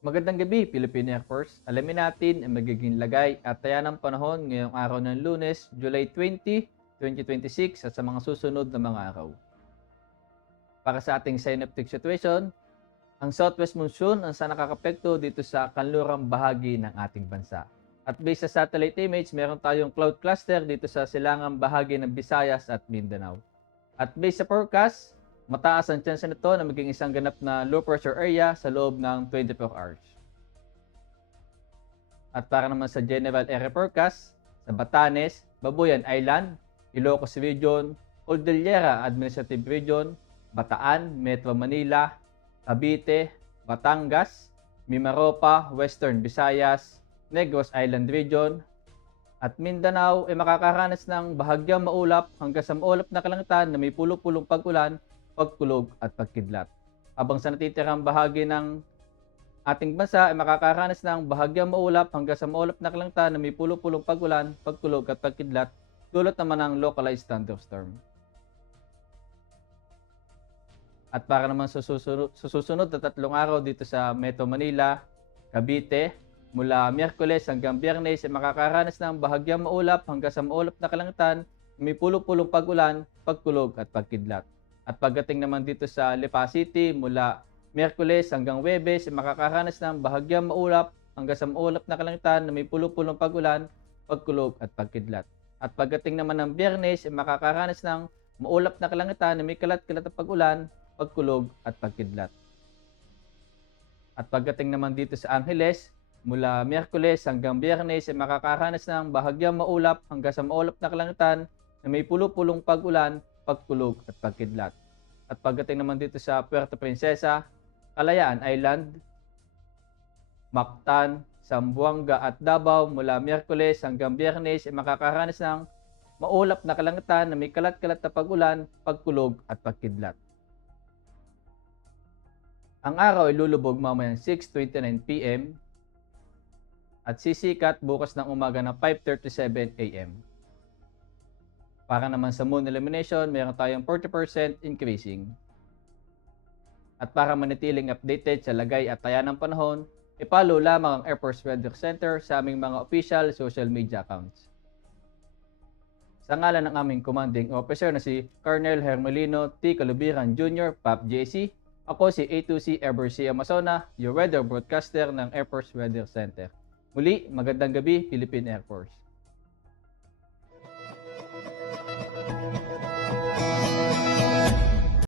Magandang gabi, Philippine Air Force. Alamin natin ang magiging lagay at taya ng panahon ngayong araw ng Lunes, July 20, 2026 at sa mga susunod na mga araw. Para sa ating synoptic situation, ang southwest monsoon ang nakakapekto dito sa kanlurang bahagi ng ating bansa. At based sa satellite image, meron tayong cloud cluster dito sa silangang bahagi ng Visayas at Mindanao. At based sa forecast, mataas ang chance nito na maging isang ganap na low pressure area sa loob ng 24 hours. At para naman sa general area forecast, sa Batanes, Babuyan Island, Ilocos Region, Cordillera Administrative Region, Bataan, Metro Manila, Cavite, Batangas, Mimaropa, Western Visayas, Negros Island Region, at Mindanao ay makakaranas ng bahagyang maulap hanggang sa maulap na kalangitan na may pulo-pulong pag-ulan, pagkulog at pagkidlat. Habang sa natitirang bahagi ng ating bansa ay makakaranas ng bahagyang maulap hanggang sa maulap na kalangitan na may pulo-pulong pag-ulan, pagkulog at pagkidlat, dulot naman ng localized thunderstorm. At para naman sa susunod na 3 araw dito sa Metro Manila, Cavite, mula Miyerkules hanggang Biyernes ay makakaranas ng bahagyang maulap hanggang sa maulap na kalangitan, may pulo-pulong pag-ulan, pagkulog at pagkidlat. At pagdating naman dito sa Lipa City, mula Miyerkules hanggang Huwebes ay makakaranas ng bahagyang maulap hanggang sa maulap na kalangitan na may pulo-pulong pag-ulan, pagkulog at pagkidlat. At pagdating naman ng Biyernes ay makakaranas ng maulap na kalangitan na may kalat-kalat na pag-ulan, pagkulog at pagkidlat. At pagdating naman dito sa Angeles, mula Miyerkules hanggang Biyernes ay makakaranas ng bahagyang maulap hanggang sa maulap na kalangitan na may pulo-pulong pag-ulan, pagkulog at pagkidlat. At pagdating naman dito sa Puerto Princesa, Kalayaan Island, Mactan, Zamboanga at Davao mula Miyerkules hanggang Biyernes ay makakaranas ng maulap na kalangitan na may kalat-kalat na pag-ulan, pagkulog at pagkidlat. Ang araw ay lulubog mamayang 6:29 PM at sisikat bukas ng umaga ng 5:37 AM. Para naman sa moon illumination, meron tayong 40% increasing. At para manatiling updated sa lagay at taya ng panahon, i-follow lamang ang Air Force Weather Center sa aming mga official social media accounts. Sa ngalan ng aming commanding officer na si Colonel Hermelino T. Calubiran Jr., PAP JC, ako si A2C Ebercy Amazona, your weather broadcaster ng Air Force Weather Center. Muli, magandang gabi, Philippine Air Force.